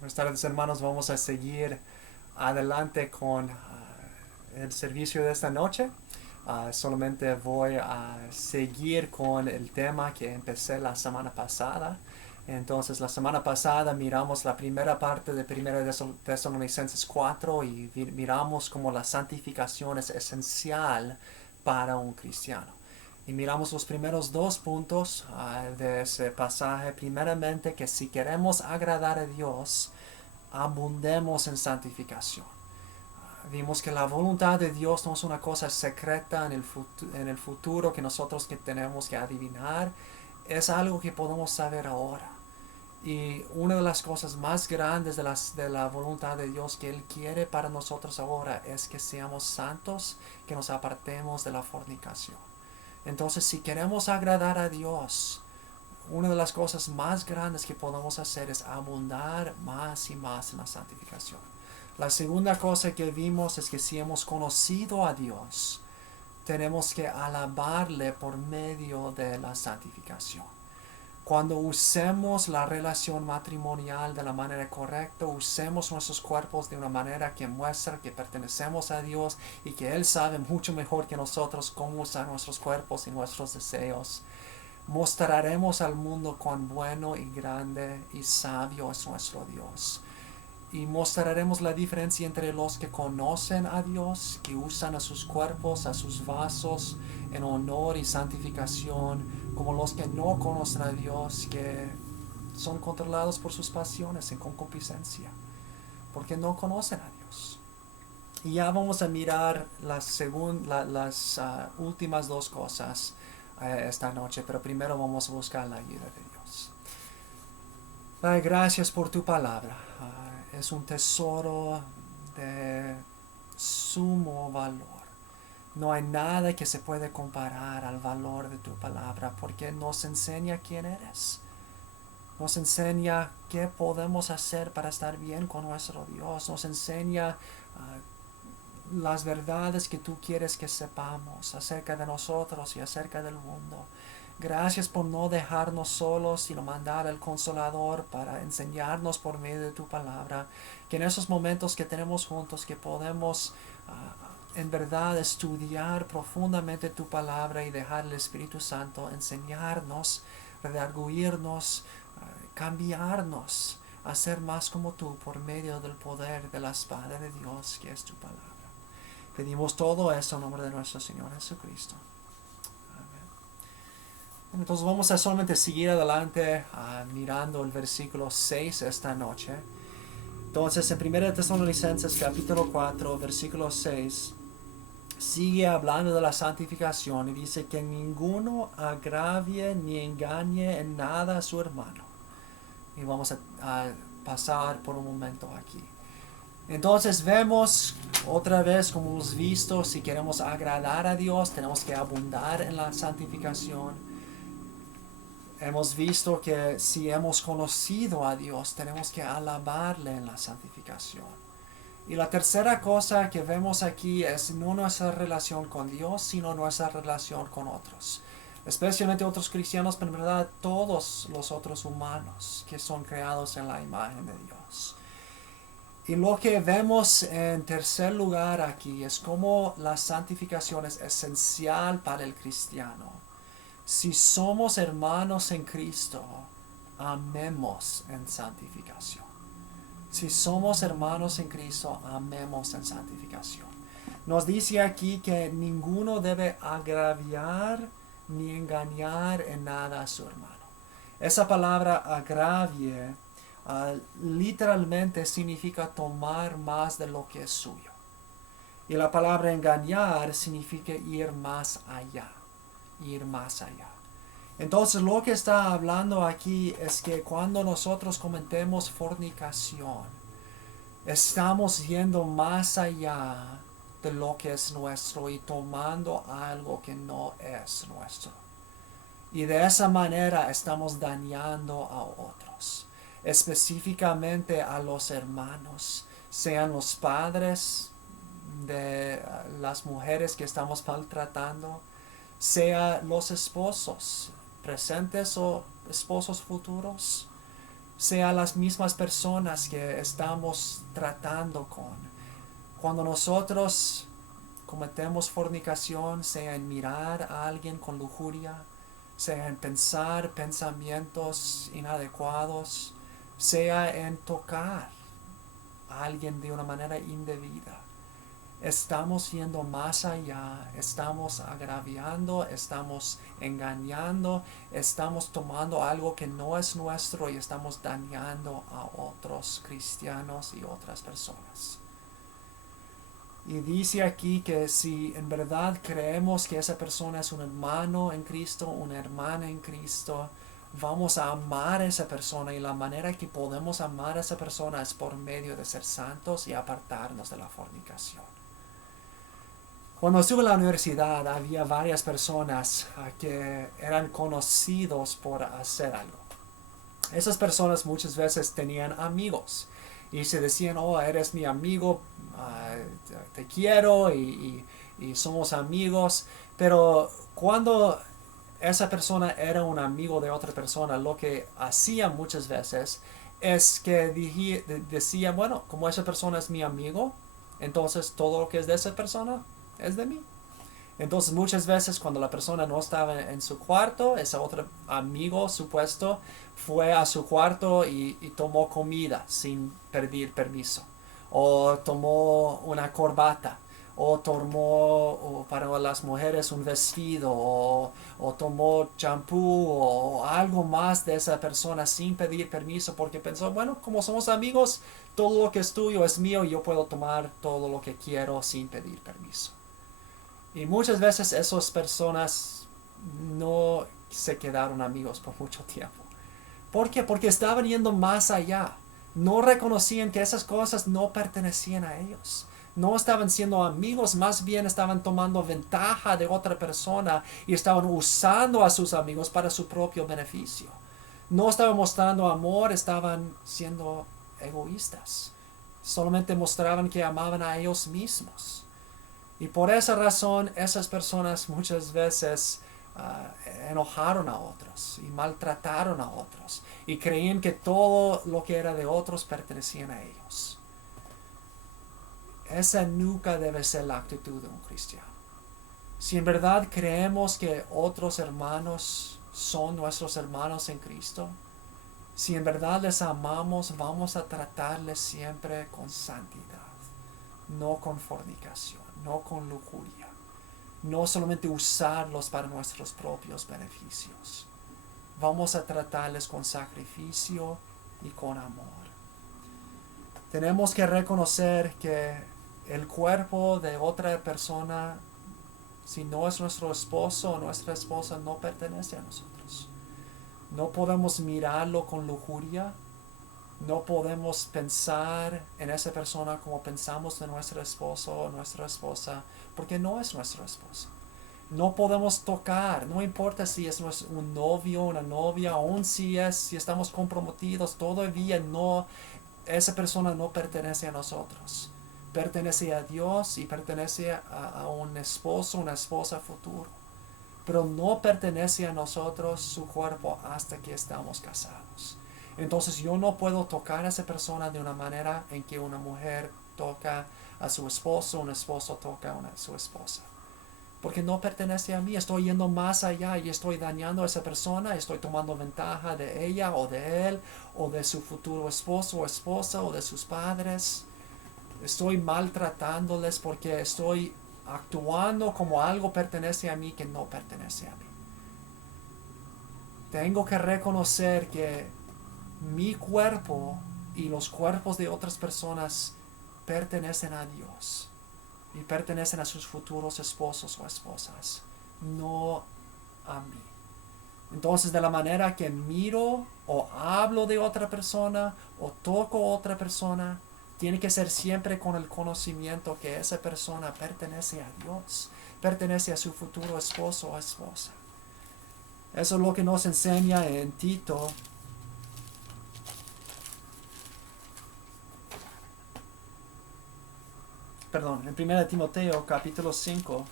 Buenas tardes, hermanos. Vamos a seguir adelante con el servicio de esta noche. Solamente voy a seguir con el tema que empecé la semana pasada. Entonces, la semana pasada miramos la primera parte de 1 Tesalonicenses 4 y miramos cómo la santificación es esencial para un cristiano. Y miramos los primeros dos puntos de ese pasaje. Primeramente, que si queremos agradar a Dios, abundemos en santificación. Vimos que la voluntad de Dios no es una cosa secreta en el futuro que nosotros que tenemos que adivinar. Es algo que podemos saber ahora. Y una de las cosas más grandes de la voluntad de Dios que Él quiere para nosotros ahora es que seamos santos, que nos apartemos de la fornicación. Entonces, si queremos agradar a Dios, una de las cosas más grandes que podemos hacer es abundar más y más en la santificación. La segunda cosa que vimos es que si hemos conocido a Dios, tenemos que alabarle por medio de la santificación. Cuando usemos la relación matrimonial de la manera correcta, usemos nuestros cuerpos de una manera que muestra que pertenecemos a Dios y que Él sabe mucho mejor que nosotros cómo usar nuestros cuerpos y nuestros deseos, mostraremos al mundo cuán bueno y grande y sabio es nuestro Dios. Y mostraremos la diferencia entre los que conocen a Dios, que usan a sus cuerpos, a sus vasos en honor y santificación, como los que no conocen a Dios, que son controlados por sus pasiones en concupiscencia, porque no conocen a Dios. Y ya vamos a mirar las últimas dos cosas esta noche, pero primero vamos a buscar la ayuda de Dios. Ay, gracias por tu palabra. Es un tesoro de sumo valor. No hay nada que se puede comparar al valor de tu palabra porque nos enseña quién eres. Nos enseña qué podemos hacer para estar bien con nuestro Dios. Nos enseña las verdades que tú quieres que sepamos acerca de nosotros y acerca del mundo. Gracias por no dejarnos solos, sino mandar al Consolador para enseñarnos por medio de tu palabra. Que en esos momentos que tenemos juntos, que podemos en verdad estudiar profundamente tu palabra y dejar el Espíritu Santo enseñarnos, redarguirnos, cambiarnos a ser más como tú por medio del poder de la espada de Dios que es tu palabra. Pedimos todo esto en nombre de nuestro Señor Jesucristo. Entonces vamos a solamente seguir adelante mirando el versículo 6 esta noche. Entonces en 1 Tesalonicenses capítulo 4 versículo 6 sigue hablando de la santificación y dice que ninguno agravie ni engañe en nada a su hermano. Y vamos a pasar por un momento aquí. Entonces vemos otra vez, como hemos visto, si queremos agradar a Dios, tenemos que abundar en la santificación. Hemos visto que si hemos conocido a Dios, tenemos que alabarle en la santificación. Y la tercera cosa que vemos aquí es no nuestra relación con Dios, sino nuestra relación con otros. Especialmente otros cristianos, pero en verdad todos los otros humanos que son creados en la imagen de Dios. Y lo que vemos en tercer lugar aquí es cómo la santificación es esencial para el cristiano. Si somos hermanos en Cristo, amemos en santificación. Si somos hermanos en Cristo, amemos en santificación. Nos dice aquí que ninguno debe agraviar ni engañar en nada a su hermano. Esa palabra agravie literalmente significa tomar más de lo que es suyo. Y la palabra engañar significa ir más allá. Ir más allá. Entonces lo que está hablando aquí es que cuando nosotros cometemos fornicación, estamos yendo más allá de lo que es nuestro y tomando algo que no es nuestro. Y de esa manera estamos dañando a otros, específicamente a los hermanos, sean los padres de las mujeres que estamos maltratando, sean los esposos presentes o esposos futuros, sea las mismas personas que estamos tratando con. Cuando nosotros cometemos fornicación, sea en mirar a alguien con lujuria, sea en pensar pensamientos inadecuados, sea en tocar a alguien de una manera indebida. Estamos yendo más allá, estamos agraviando, estamos engañando, estamos tomando algo que no es nuestro y estamos dañando a otros cristianos y otras personas. Y dice aquí que si en verdad creemos que esa persona es un hermano en Cristo, una hermana en Cristo, vamos a amar a esa persona, y la manera que podemos amar a esa persona es por medio de ser santos y apartarnos de la fornicación. Cuando estuve en la universidad había varias personas que eran conocidos por hacer algo. Esas personas muchas veces tenían amigos y se decían, oh, eres mi amigo, te quiero y somos amigos. Pero cuando esa persona era un amigo de otra persona, lo que hacía muchas veces es que decía, bueno, como esa persona es mi amigo, entonces todo lo que es de esa persona es de mí. Entonces muchas veces cuando la persona no estaba en su cuarto, ese otro amigo supuesto fue a su cuarto y tomó comida sin pedir permiso. O tomó una corbata. O tomó para las mujeres un vestido. O tomó champú o algo más de esa persona sin pedir permiso, porque pensó, bueno, como somos amigos, todo lo que es tuyo es mío y yo puedo tomar todo lo que quiero sin pedir permiso. Y muchas veces esas personas no se quedaron amigos por mucho tiempo. ¿Por qué? Porque estaban yendo más allá. No reconocían que esas cosas no pertenecían a ellos. No estaban siendo amigos, más bien estaban tomando ventaja de otra persona y estaban usando a sus amigos para su propio beneficio. No estaban mostrando amor, estaban siendo egoístas. Solamente mostraban que amaban a ellos mismos. Y por esa razón esas personas muchas veces enojaron a otros y maltrataron a otros y creían que todo lo que era de otros pertenecía a ellos. Esa nunca debe ser la actitud de un cristiano. Si en verdad creemos que otros hermanos son nuestros hermanos en Cristo, si en verdad les amamos, vamos a tratarles siempre con santidad, no con fornicación, no con lujuria. No solamente usarlos para nuestros propios beneficios. Vamos a tratarles con sacrificio y con amor. Tenemos que reconocer que el cuerpo de otra persona, si no es nuestro esposo o nuestra esposa, no pertenece a nosotros. No podemos mirarlo con lujuria. No podemos pensar en esa persona como pensamos de nuestro esposo o nuestra esposa, porque no es nuestro esposo. No podemos tocar, no importa si es un novio, una novia, aun si estamos comprometidos, todavía no, esa persona no pertenece a nosotros. Pertenece a Dios y pertenece a un esposo, una esposa futuro. Pero no pertenece a nosotros su cuerpo hasta que estamos casados. Entonces yo no puedo tocar a esa persona de una manera en que una mujer toca a su esposo, un esposo toca a su esposa. Porque no pertenece a mí, estoy yendo más allá y estoy dañando a esa persona, estoy tomando ventaja de ella o de él, o de su futuro esposo o esposa, o de sus padres. Estoy maltratándoles porque estoy actuando como algo pertenece a mí que no pertenece a mí. Tengo que reconocer que mi cuerpo y los cuerpos de otras personas pertenecen a Dios y pertenecen a sus futuros esposos o esposas, no a mí. Entonces, de la manera que miro o hablo de otra persona o toco a otra persona, tiene que ser siempre con el conocimiento que esa persona pertenece a Dios, pertenece a su futuro esposo o esposa. Eso es lo que nos enseña en Tito. Perdón, en 1 Timoteo capítulo 5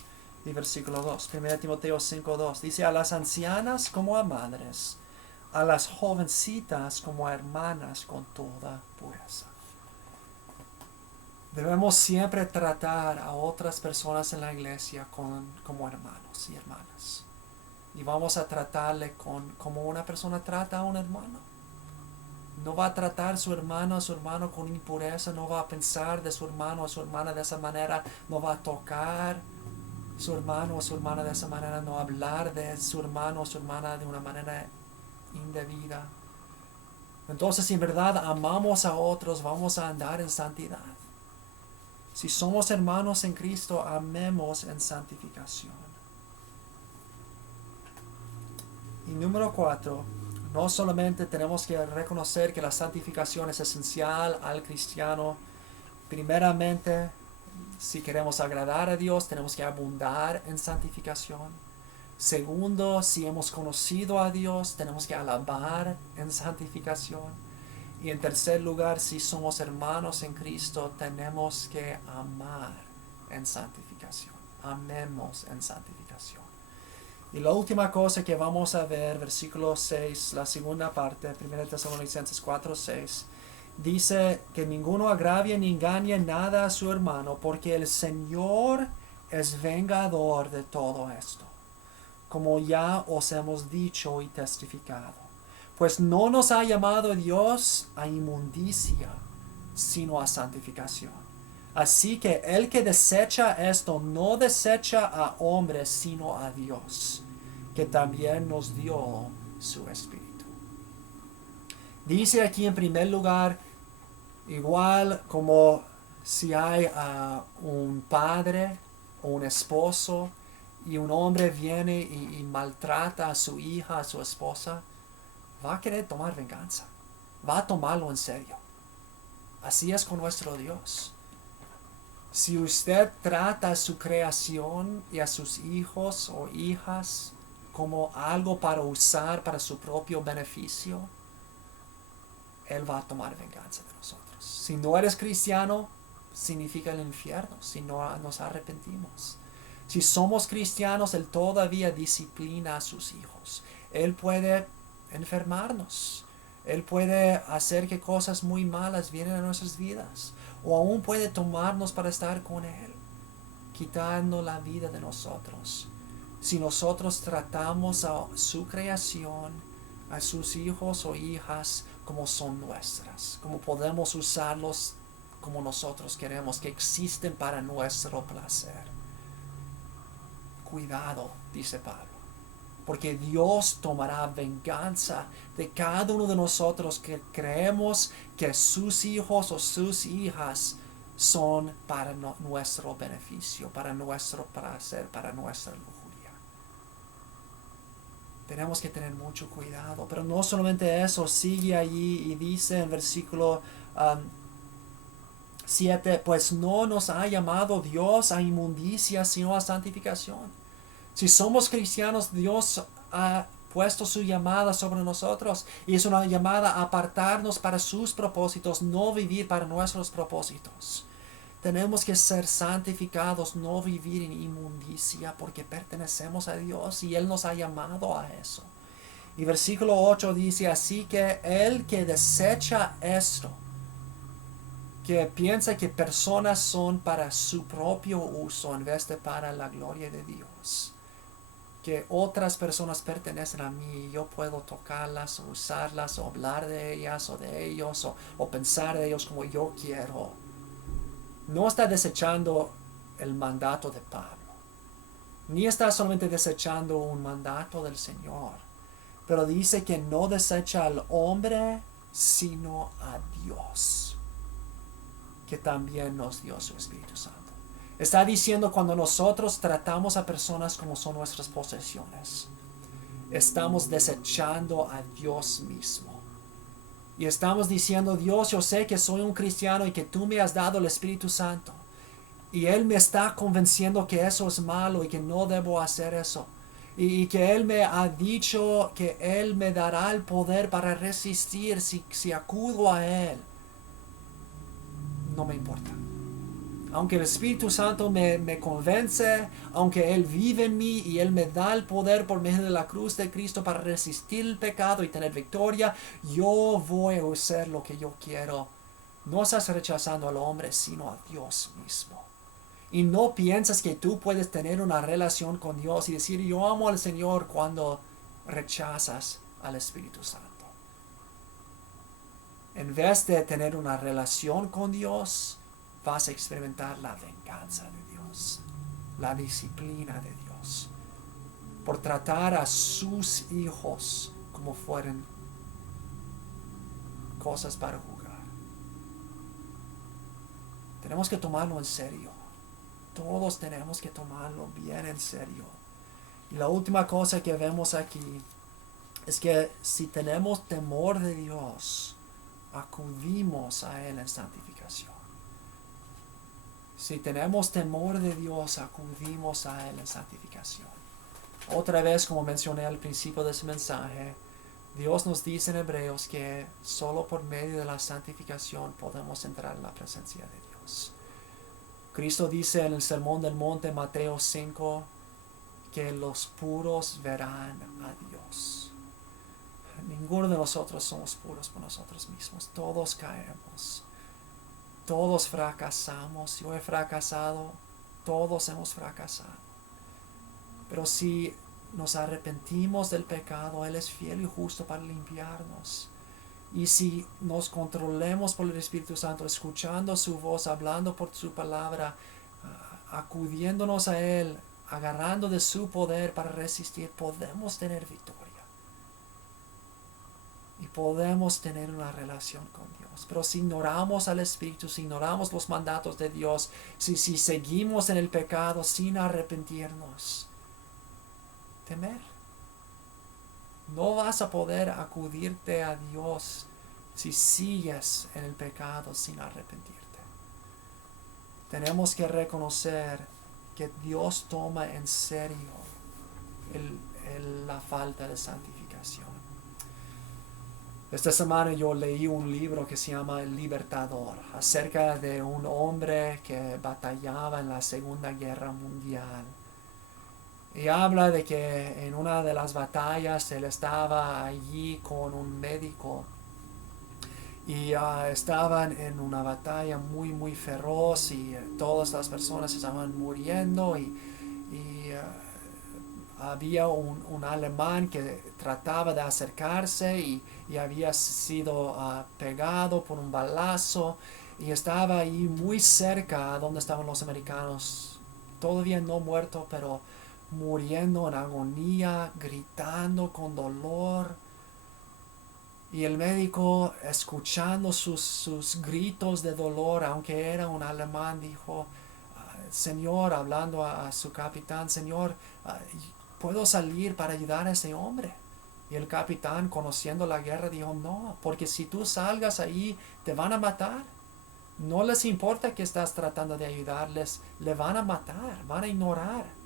y versículo 2. 1 Timoteo 5:2 dice: a las ancianas como a madres, a las jovencitas como hermanas con toda pureza. Debemos siempre tratar a otras personas en la iglesia como hermanos y hermanas. Y vamos a tratarle como una persona trata a un hermano. No va a tratar a su hermano con impureza, no va a pensar de su hermano o su hermana de esa manera, no va a tocar su hermano o su hermana de esa manera, no hablar de su hermano o su hermana de una manera indebida. Entonces, si en verdad amamos a otros, vamos a andar en santidad. Si somos hermanos en Cristo, amemos en santificación. Y número 4, no solamente tenemos que reconocer que la santificación es esencial al cristiano. Primeramente, si queremos agradar a Dios, tenemos que abundar en santificación. Segundo, si hemos conocido a Dios, tenemos que alabar en santificación. Y en tercer lugar, si somos hermanos en Cristo, tenemos que amar en santificación. Amemos en santificación. Y la última cosa que vamos a ver, versículo 6, la segunda parte, 1 Tesalonicenses 4, 6, dice que ninguno agravie ni engañe nada a su hermano, porque el Señor es vengador de todo esto, como ya os hemos dicho y testificado. Pues no nos ha llamado Dios a inmundicia, sino a santificación. Así que el que desecha esto no desecha a hombres, sino a Dios, que también nos dio su Espíritu. Dice aquí en primer lugar, igual como si hay un padre o un esposo y un hombre viene y maltrata a su hija, a su esposa, va a querer tomar venganza, va a tomarlo en serio. Así es con nuestro Dios. Si usted trata a su creación y a sus hijos o hijas como algo para usar para su propio beneficio, Él va a tomar venganza de nosotros. Si no eres cristiano, significa el infierno, si no nos arrepentimos. Si somos cristianos, Él todavía disciplina a sus hijos. Él puede enfermarnos. Él puede hacer que cosas muy malas vienen a nuestras vidas. O aún puede tomarnos para estar con Él, quitando la vida de nosotros. Si nosotros tratamos a su creación, a sus hijos o hijas, como son nuestras, como podemos usarlos como nosotros queremos, que existen para nuestro placer. Cuidado, dice Pablo, porque Dios tomará venganza de cada uno de nosotros que creemos que sus hijos o sus hijas son para nuestro beneficio, para nuestro placer, para nuestra lujuria. Tenemos que tener mucho cuidado, pero no solamente eso, sigue allí y dice en versículo 7, pues no nos ha llamado Dios a inmundicia, sino a santificación. Si somos cristianos, Dios ha puesto su llamada sobre nosotros y es una llamada a apartarnos para sus propósitos, no vivir para nuestros propósitos. Tenemos que ser santificados, no vivir en inmundicia, porque pertenecemos a Dios y Él nos ha llamado a eso. Y versículo 8 dice, así que el que desecha esto, que piensa que personas son para su propio uso en vez de para la gloria de Dios, que otras personas pertenecen a mí y yo puedo tocarlas o usarlas o hablar de ellas o de ellos o pensar de ellos como yo quiero, no está desechando el mandato de Pablo, ni está solamente desechando un mandato del Señor, pero dice que no desecha al hombre sino a Dios, que también nos dio su Espíritu Santo. Está diciendo cuando nosotros tratamos a personas como son nuestras posesiones, estamos desechando a Dios mismo. Y estamos diciendo, Dios, yo sé que soy un cristiano y que tú me has dado el Espíritu Santo. Y Él me está convenciendo que eso es malo y que no debo hacer eso. Y que Él me ha dicho que Él me dará el poder para resistir si acudo a Él. No me importa. Aunque el Espíritu Santo me convence, aunque Él vive en mí y Él me da el poder por medio de la cruz de Cristo para resistir el pecado y tener victoria, yo voy a hacer lo que yo quiero. No estás rechazando al hombre, sino a Dios mismo. Y no piensas que tú puedes tener una relación con Dios y decir yo amo al Señor cuando rechazas al Espíritu Santo. En vez de tener una relación con Dios, vas a experimentar la venganza de Dios, la disciplina de Dios, por tratar a sus hijos como fueran cosas para jugar. Tenemos que tomarlo en serio. Todos tenemos que tomarlo bien en serio. Y la última cosa que vemos aquí es que si tenemos temor de Dios, acudimos a Él en santificación. Si tenemos temor de Dios, acudimos a Él en santificación. Otra vez, como mencioné al principio de ese mensaje, Dios nos dice en Hebreos que solo por medio de la santificación podemos entrar en la presencia de Dios. Cristo dice en el Sermón del Monte, Mateo 5, que los puros verán a Dios. Ninguno de nosotros somos puros por nosotros mismos. Todos caemos. Todos fracasamos. Yo he fracasado. Todos hemos fracasado. Pero si nos arrepentimos del pecado, Él es fiel y justo para limpiarnos. Y si nos controlemos por el Espíritu Santo, escuchando su voz, hablando por su palabra, acudiéndonos a Él, agarrando de su poder para resistir, podemos tener victoria. Y podemos tener una relación con Dios. Pero si ignoramos al Espíritu, si ignoramos los mandatos de Dios, si seguimos en el pecado sin arrepentirnos, temer. No vas a poder acudirte a Dios si sigues en el pecado sin arrepentirte. Tenemos que reconocer que Dios toma en serio la falta de santificación. Esta semana yo leí un libro que se llama El Libertador, acerca de un hombre que batallaba en la Segunda Guerra Mundial. Y habla de que en una de las batallas él estaba allí con un médico y estaban en una batalla muy muy feroz y todas las personas estaban muriendo y había un alemán que trataba de acercarse y había sido pegado por un balazo y estaba ahí muy cerca a donde estaban los americanos, todavía no muerto, pero muriendo en agonía, gritando con dolor. Y el médico, escuchando sus gritos de dolor, aunque era un alemán, dijo, Señor, hablando a su capitán, Señor, ¿puedo salir para ayudar a ese hombre? Y el capitán, conociendo la guerra, dijo, no, porque si tú salgas ahí, te van a matar. No les importa que estás tratando de ayudarles, le van a matar, van a ignorar.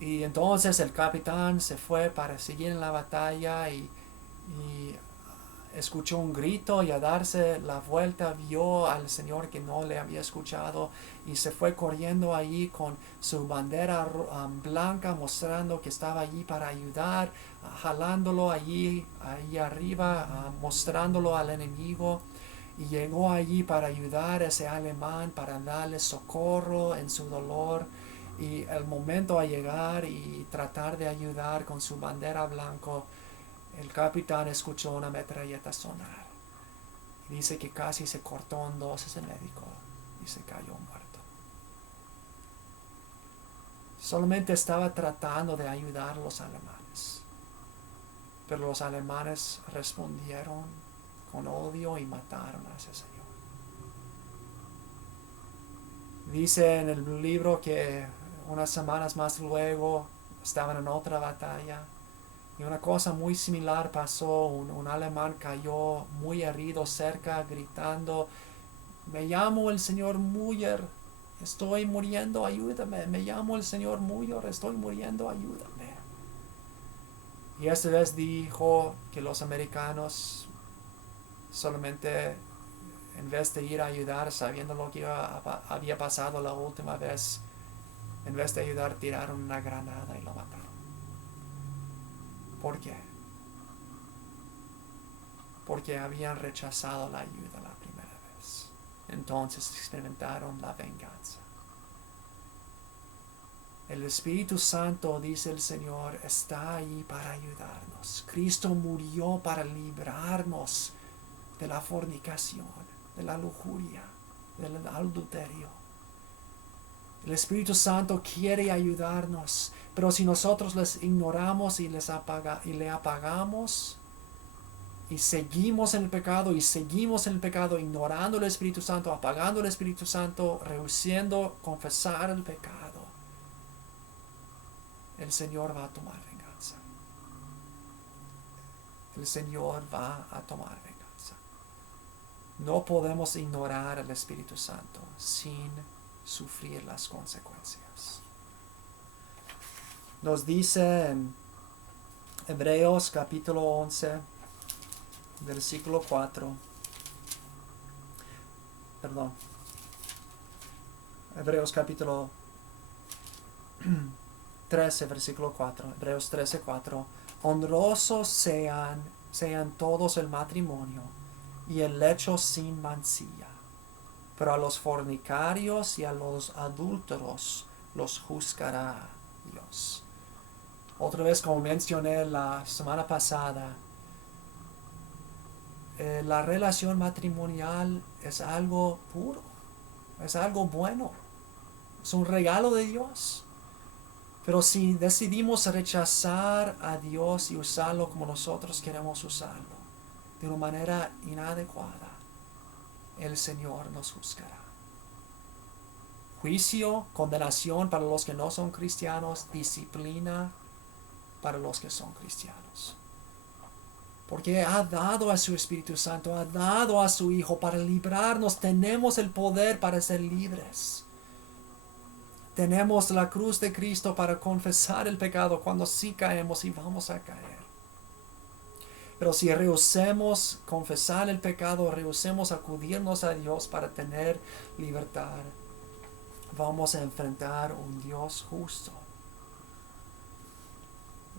Y entonces el capitán se fue para seguir en la batalla y escuchó un grito y a darse la vuelta vio al Señor que no le había escuchado y se fue corriendo allí con su bandera blanca mostrando que estaba allí para ayudar, jalándolo allí arriba, mostrándolo al enemigo. Y llegó allí para ayudar a ese alemán, para darle socorro en su dolor. Y el momento a llegar y tratar de ayudar con su bandera blanco, el capitán escuchó una metralleta sonar. Y dice que casi se cortó en dos ese médico y se cayó muerto. Solamente estaba tratando de ayudar a los alemanes. Pero los alemanes respondieron con odio y mataron a ese señor. Dice en el libro que unas semanas más luego estaban en otra batalla y una cosa muy similar pasó. Un alemán cayó muy herido cerca, gritando, me llamo el señor Müller, estoy muriendo, ayúdame, me llamo el señor Müller, estoy muriendo, ayúdame. Y esta vez dijo que los americanos solamente en vez de ir a ayudar sabiendo lo que había pasado la última vez, en vez de ayudar tiraron una granada y lo mataron. ¿Por qué? Porque habían rechazado la ayuda la primera vez. Entonces experimentaron la venganza. El Espíritu Santo, dice el Señor, está ahí para ayudarnos. Cristo murió para librarnos de la fornicación, de la lujuria, del adulterio. El Espíritu Santo quiere ayudarnos, pero si nosotros les ignoramos y le apagamos y seguimos en el pecado ignorando el Espíritu Santo, apagando el Espíritu Santo, rehusando confesar el pecado, el Señor va a tomar venganza. El Señor va a tomar venganza. No podemos ignorar al Espíritu Santo sin sufrir las consecuencias. Nos dice en Hebreos capítulo 11, versículo 4. Hebreos capítulo 13, versículo 4. Hebreos 13, 4. Honrosos sean todos el matrimonio y el lecho sin mancilla, pero a los fornicarios y a los adúlteros los juzgará Dios. Otra vez, como mencioné la semana pasada, la relación matrimonial es algo puro, es algo bueno, es un regalo de Dios. Pero si decidimos rechazar a Dios y usarlo como nosotros queremos usarlo, de una manera inadecuada, el Señor nos juzgará. Juicio, condenación para los que no son cristianos, disciplina para los que son cristianos. Porque ha dado a su Espíritu Santo, ha dado a su Hijo para librarnos. Tenemos el poder para ser libres. Tenemos la cruz de Cristo para confesar el pecado cuando sí caemos y vamos a caer. Pero si rehusemos confesar el pecado, rehusemos acudirnos a Dios para tener libertad, vamos a enfrentar un Dios justo.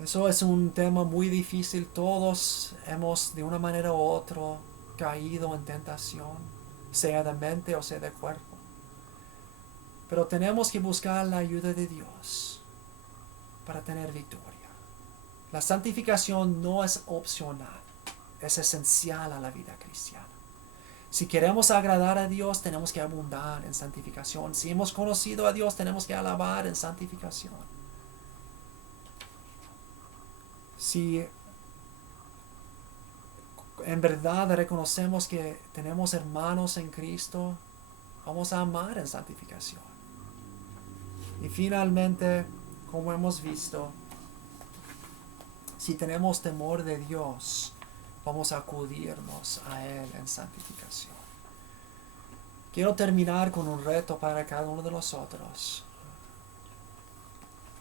Eso es un tema muy difícil. Todos hemos de una manera u otra caído en tentación, sea de mente o sea de cuerpo. Pero tenemos que buscar la ayuda de Dios para tener victoria. La santificación no es opcional, es esencial a la vida cristiana. Si queremos agradar a Dios, tenemos que abundar en santificación. Si hemos conocido a Dios, tenemos que alabar en santificación. Si en verdad reconocemos que tenemos hermanos en Cristo, vamos a amar en santificación. Y finalmente, como hemos visto, si tenemos temor de Dios, vamos a acudirnos a Él en santificación. Quiero terminar con un reto para cada uno de nosotros.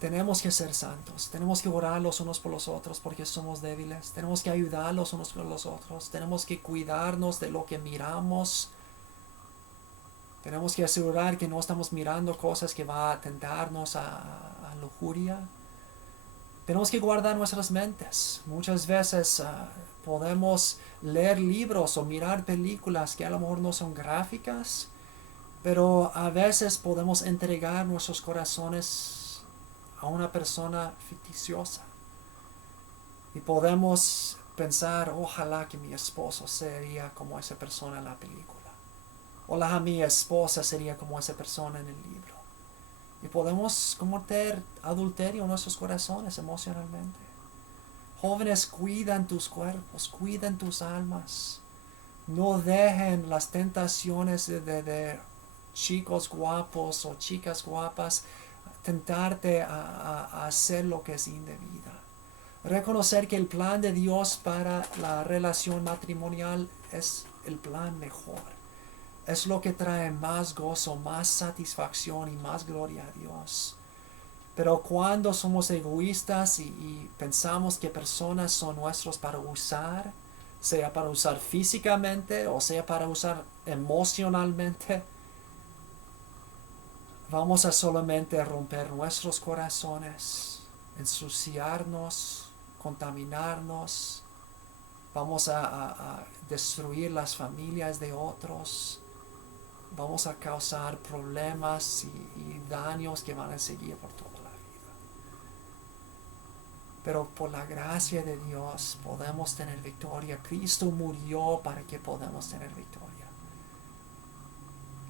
Tenemos que ser santos, tenemos que orar los unos por los otros porque somos débiles, tenemos que ayudar los unos por los otros, tenemos que cuidarnos de lo que miramos. Tenemos que asegurar que no estamos mirando cosas que van a tentarnos a lujuria. Tenemos que guardar nuestras mentes. Muchas veces podemos leer libros o mirar películas que a lo mejor no son gráficas, pero a veces podemos entregar nuestros corazones a una persona ficticiosa. Y podemos pensar, ojalá que mi esposo sería como esa persona en la película. Ojalá mi esposa sería como esa persona en el libro. Y podemos cometer adulterio en nuestros corazones emocionalmente. Jóvenes, cuidan tus cuerpos, cuidan tus almas. No dejen las tentaciones de chicos guapos o chicas guapas tentarte a hacer lo que es indebida. Reconocer que el plan de Dios para la relación matrimonial es el plan mejor. Es lo que trae más gozo, más satisfacción y más gloria a Dios. Pero cuando somos egoístas y pensamos que personas son nuestros para usar, sea para usar físicamente o sea para usar emocionalmente, vamos a solamente romper nuestros corazones, ensuciarnos, contaminarnos, vamos a destruir las familias de otros, vamos a causar problemas y daños que van a seguir por toda la vida. Pero por la gracia de Dios podemos tener victoria. Cristo murió para que podamos tener victoria.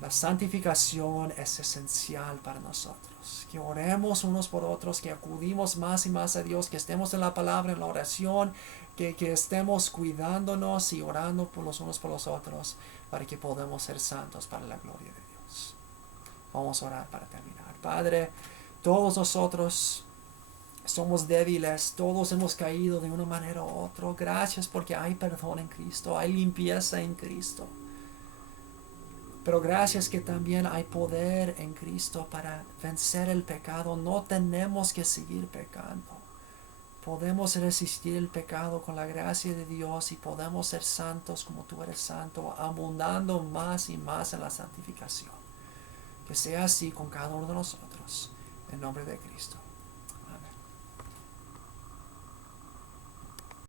La santificación es esencial para nosotros. Que oremos unos por otros, que acudimos más y más a Dios, que estemos en la palabra, en la oración, que estemos cuidándonos y orando por los unos por los otros, para que podamos ser santos para la gloria de Dios. Vamos a orar para terminar. Padre, todos nosotros somos débiles, todos hemos caído de una manera u otra. Gracias porque hay perdón en Cristo, hay limpieza en Cristo. Pero gracias que también hay poder en Cristo para vencer el pecado. No tenemos que seguir pecando. Podemos resistir el pecado con la gracia de Dios y podemos ser santos como tú eres santo, abundando más y más en la santificación. Que sea así con cada uno de nosotros. En nombre de Cristo.